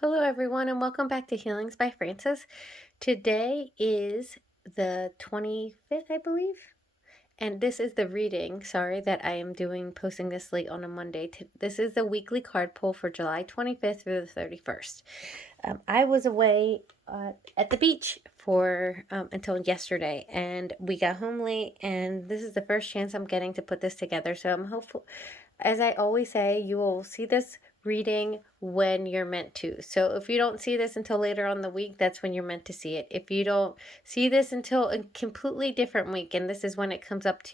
Hello, everyone, and welcome back to Healings by Francis. Today is the 25th, I believe, and this is the reading. Sorry that I am posting this late on a Monday. This is the weekly card pull for July 25th through the 31st. I was away at the beach for until yesterday, and we got home late, and this is the first chance I'm getting to put this together. So I'm hopeful, as I always say, you will see this reading when you're meant to. So if you don't see this until later on the week, that's when you're meant to see it. If you don't see this until a completely different week, and this is when it comes up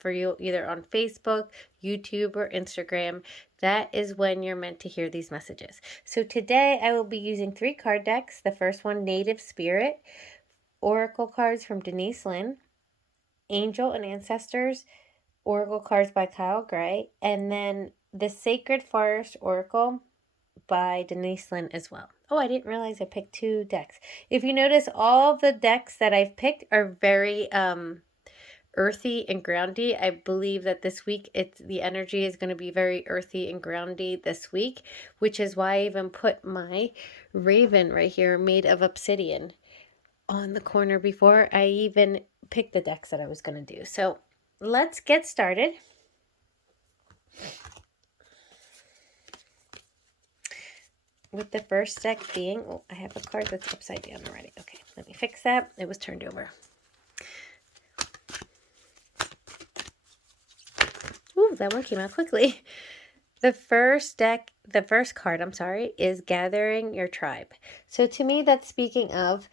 for you either on Facebook, YouTube, or Instagram, that is when you're meant to hear these messages. So today I will be using 3 card decks. The first one, Native Spirit, Oracle cards from Denise Linn, Angel and Ancestors, Oracle cards by Kyle Gray, and then the Sacred Forest Oracle by Denise Linn as well. Oh, I didn't realize I picked 2 decks. If you notice, all of the decks that I've picked are very earthy and groundy. I believe that this week the energy is going to be very earthy and groundy this week, which is why I even put my raven right here made of obsidian on the corner before I even picked the decks that I was going to do. So let's get started. With the first deck being, oh, I have a card that's upside down already. Okay, let me fix that. It was turned over. Ooh, that one came out quickly. The first card, is Gathering Your Tribe. So to me, that's speaking of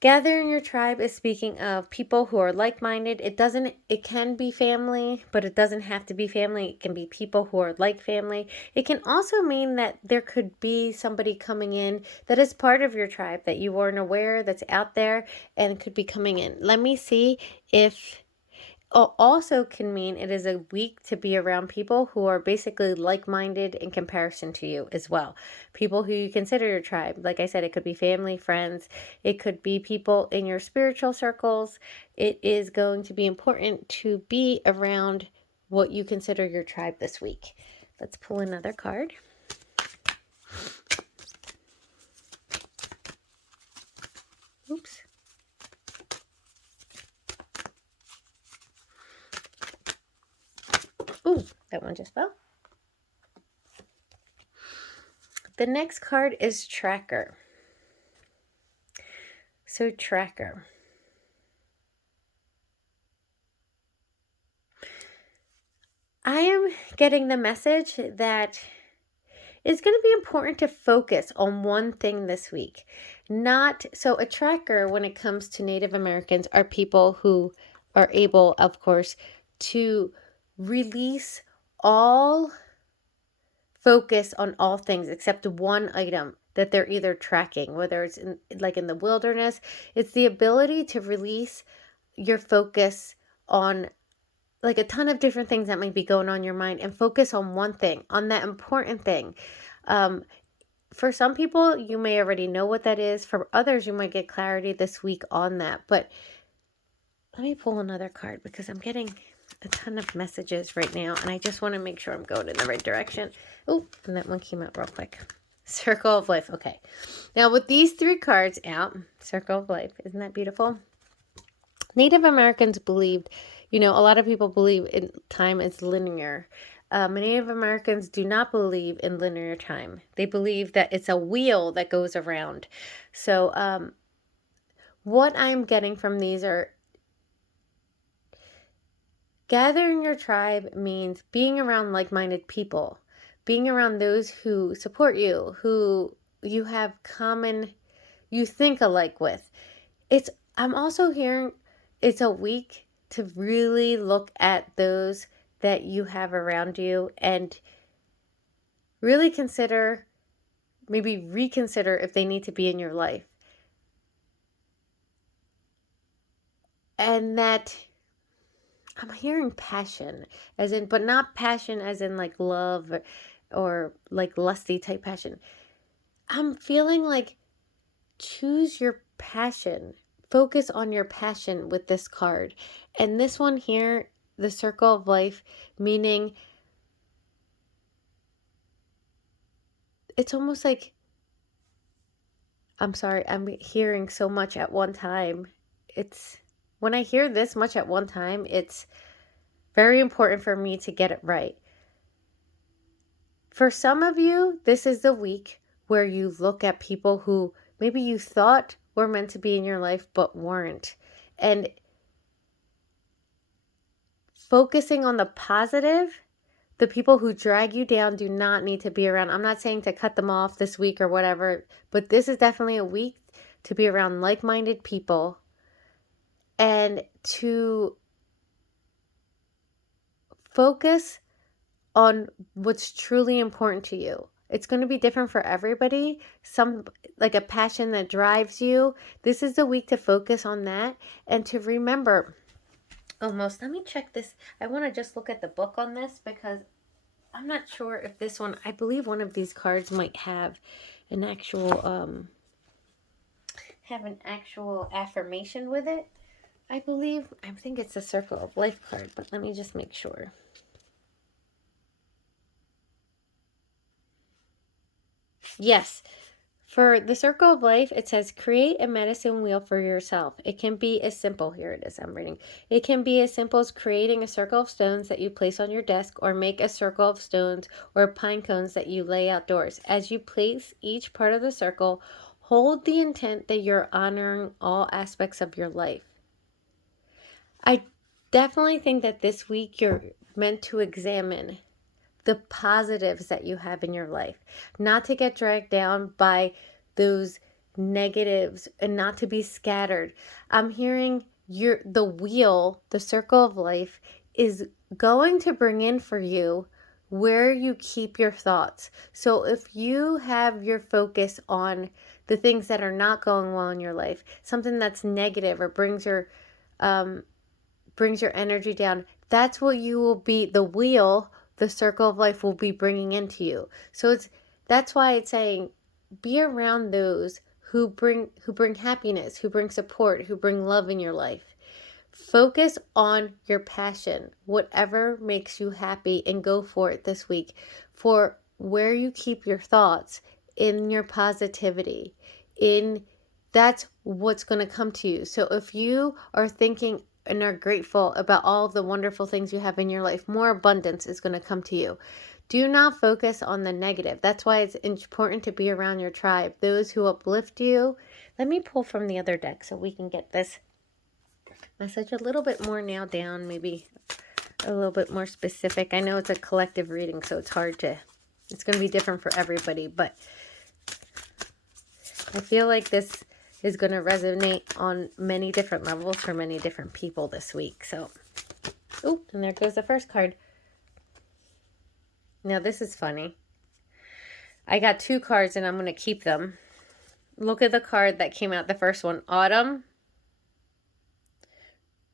gathering your tribe is speaking of people who are like-minded. It can be family, but it doesn't have to be family. It can be people who are like family. It can also mean that there could be somebody coming in that is part of your tribe that you weren't aware, that's out there and could be coming in. Let me see if also can mean it is a week to be around people who are basically like-minded in comparison to you as well. People who you consider your tribe. Like I said, it could be family, friends. It could be people in your spiritual circles. It is going to be important to be around what you consider your tribe this week. Let's pull another card. Oops. Ooh, that one just fell. The next card is Tracker. So Tracker. I am getting the message that it's going to be important to focus on one thing this week. A tracker, when it comes to Native Americans, are people who are able, of course, to release all focus on all things except one item that they're either tracking, whether it's in the wilderness. It's the ability to release your focus on like a ton of different things that might be going on in your mind and focus on one thing, on that important thing. For some people, you may already know what that is. For others, you might get clarity this week on that. But let me pull another card because I'm getting a ton of messages right now, and I just want to make sure I'm going in the right direction. Oh, and that one came out real quick. Circle of Life. Okay. Now, with these 3 cards out, Circle of Life, isn't that beautiful? Native Americans believed, a lot of people believe in time is linear. Native Americans do not believe in linear time. They believe that it's a wheel that goes around. So what I'm getting from these are gathering your tribe means being around like-minded people, being around those who support you, who you think alike with. I'm also hearing it's a week to really look at those that you have around you and really maybe reconsider if they need to be in your life. And that I'm hearing passion, but not passion as in like love or like lusty type passion. I'm feeling like choose your passion. Focus on your passion with this card. And this one here, the Circle of Life, meaning it's almost like I'm sorry, I'm hearing so much at one time. It's when I hear this much at one time, it's very important for me to get it right. For some of you, this is the week where you look at people who maybe you thought were meant to be in your life but weren't. And focusing on the positive, the people who drag you down do not need to be around. I'm not saying to cut them off this week or whatever, but this is definitely a week to be around like-minded people and to focus on what's truly important to you. It's going to be different for everybody. Some, like a passion that drives you. This is the week to focus on that and to remember. Almost, let me check this. I want to just look at the book on this because I'm not sure if this one, I believe one of these cards might have an actual affirmation with it. I think it's the Circle of Life card, but let me just make sure. Yes. For the Circle of Life, it says, create a medicine wheel for yourself. It can be as simple, here it is, I'm reading. It can be as simple as creating a circle of stones that you place on your desk, or make a circle of stones or pine cones that you lay outdoors. As you place each part of the circle, hold the intent that you're honoring all aspects of your life. I definitely think that this week you're meant to examine the positives that you have in your life, not to get dragged down by those negatives and not to be scattered. I'm hearing the circle of life is going to bring in for you where you keep your thoughts. So if you have your focus on the things that are not going well in your life, something that's negative or brings your energy down, that's what you will be, the circle of life will be bringing into you. So that's why it's saying be around those who bring happiness, who bring support, who bring love in your life. Focus on your passion, whatever makes you happy, and go for it this week. For where you keep your thoughts, in your positivity, that's what's going to come to you. So if you are thinking and are grateful about all of the wonderful things you have in your life, more abundance is going to come to you. Do not focus on the negative. That's why it's important to be around your tribe, those who uplift you. Let me pull from the other deck so we can get this message a little bit more nailed down, maybe a little bit more specific. I know it's a collective reading, so it's going to be different for everybody, but I feel like this is going to resonate on many different levels for many different people this week. So, and there goes the first card. Now, this is funny. I got two cards and I'm going to keep them. Look at the card that came out, the first one. Autumn.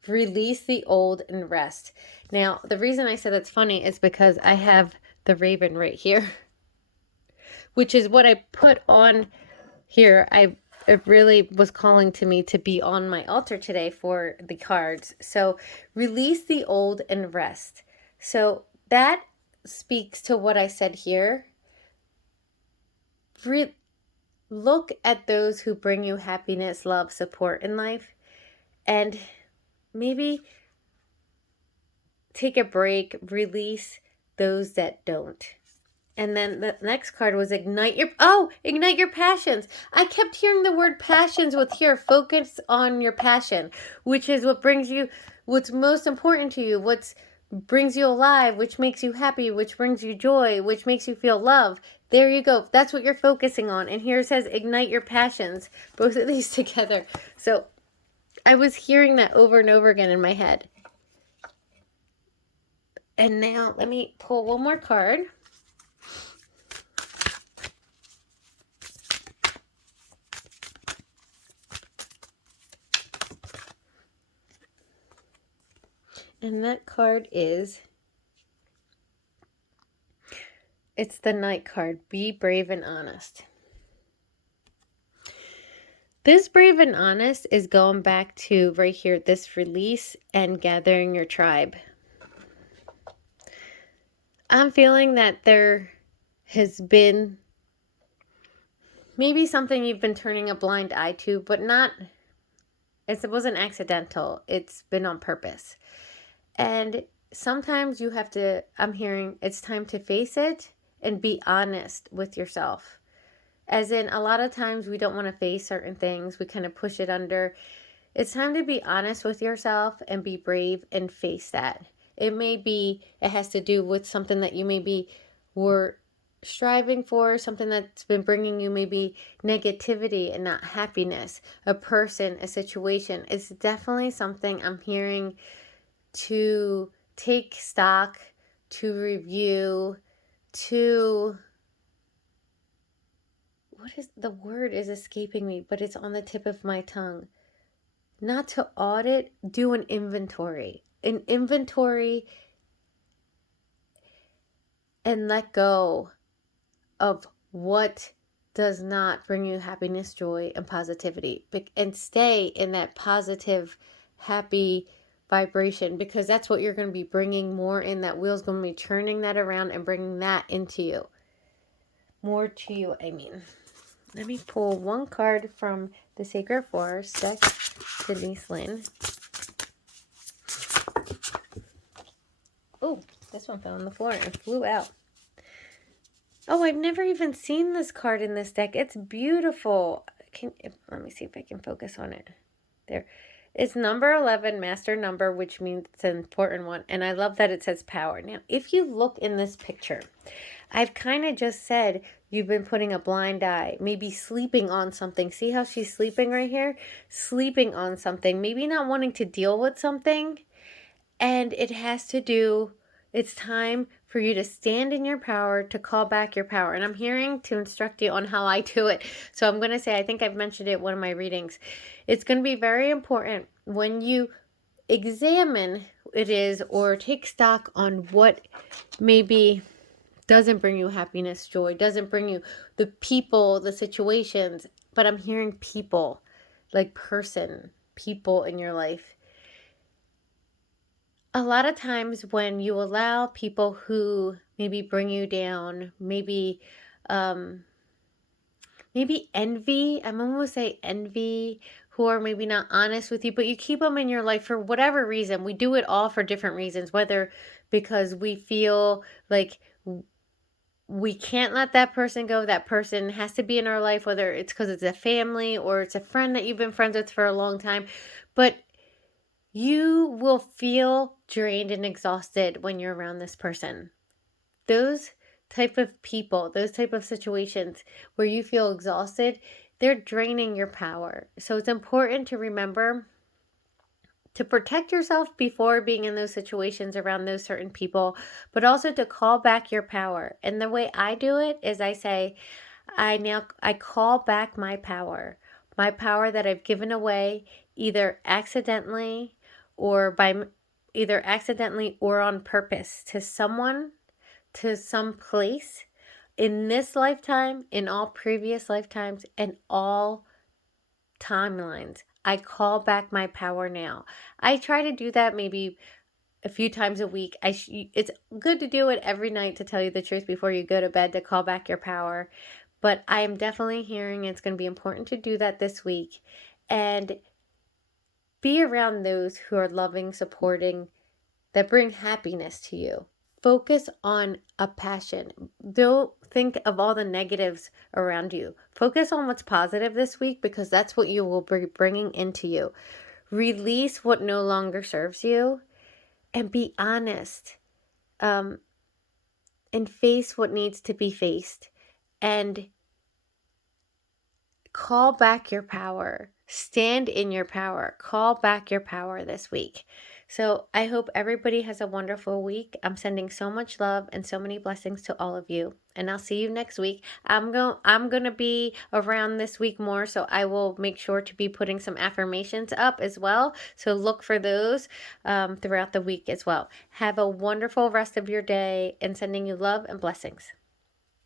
Release the old and rest. Now, the reason I said that's funny is because I have the raven right here, which is what I put on here. It really was calling to me to be on my altar today for the cards. So, release the old and rest. So, that speaks to what I said here. Look at those who bring you happiness, love, support in life, and maybe take a break, release those that don't. And then the next card was ignite your passions. I kept hearing the word passions with here. Focus on your passion, which is what's most important to you, what brings you alive, which makes you happy, which brings you joy, which makes you feel love. There you go. That's what you're focusing on. And here it says ignite your passions. Both of these together. So I was hearing that over and over again in my head. And now let me pull one more card. And that card it's the Knight card. Be brave and honest. This brave and honest is going back to right here, this release and gathering your tribe. I'm feeling that there has been maybe something you've been turning a blind eye to, but not, it wasn't accidental. It's been on purpose. And sometimes you have to, I'm hearing it's time to face it and be honest with yourself. As in, a lot of times we don't want to face certain things, we kind of push it under. It's time to be honest with yourself and be brave and face that. It has to do with something that you maybe were striving for, something that's been bringing you maybe negativity and not happiness, a person, a situation. It's definitely something I'm hearing to take stock, to review, to, what is the word is escaping me, but it's on the tip of my tongue. Not to audit, do an inventory. An inventory and let go of what does not bring you happiness, joy, and positivity. And stay in that positive, happy vibration, because that's what you're going to be bringing more in. That wheel's going to be turning that around and bringing that into you. More to you, I mean. Let me pull one card from the Sacred Forest deck, Denise Linn. Oh, this one fell on the floor and flew out. Oh, I've never even seen this card in this deck. It's beautiful. Let me see if I can focus on it. There. It's number 11, master number, which means it's an important one. And I love that it says power. Now, if you look in this picture, I've kind of just said you've been putting a blind eye, maybe sleeping on something. See how she's sleeping right here? Sleeping on something, maybe not wanting to deal with something. And it has to do, it's time for you to stand in your power, to call back your power. And I'm hearing to instruct you on how I do it. So I'm going to say, I think I've mentioned it in one of my readings. It's going to be very important when you examine it is, or take stock on what maybe doesn't bring you happiness, joy, doesn't bring you the people, the situations. But I'm hearing people, like people in your life. A lot of times when you allow people who maybe bring you down, maybe envy, I'm almost say envy, who are maybe not honest with you, but you keep them in your life for whatever reason. We do it all for different reasons, whether because we feel like we can't let that person go, that person has to be in our life, whether it's because it's a family or it's a friend that you've been friends with for a long time. But you will feel drained and exhausted when you're around this person. Those type of people, those type of situations where you feel exhausted, they're draining your power. So it's important to remember to protect yourself before being in those situations around those certain people, but also to call back your power. And the way I do it is I say, I call back my power that I've given away either accidentally or on purpose to someone, to some place in this lifetime, in all previous lifetimes, and all timelines. I call back my power now. I try to do that maybe a few times a week. It's good to do it every night, to tell you the truth, before you go to bed, to call back your power. But I am definitely hearing it's going to be important to do that this week and be around those who are loving, supporting, that bring happiness to you. Focus on a passion. Don't think of all the negatives around you. Focus on what's positive this week, because that's what you will be bringing into you. Release what no longer serves you and be honest, and face what needs to be faced, and call back your power. Stand in your power. Call back your power this week. So I hope everybody has a wonderful week. I'm sending so much love and so many blessings to all of you. And I'll see you next week. I'm going to be around this week more, so I will make sure to be putting some affirmations up as well. So look for those throughout the week as well. Have a wonderful rest of your day, and sending you love and blessings.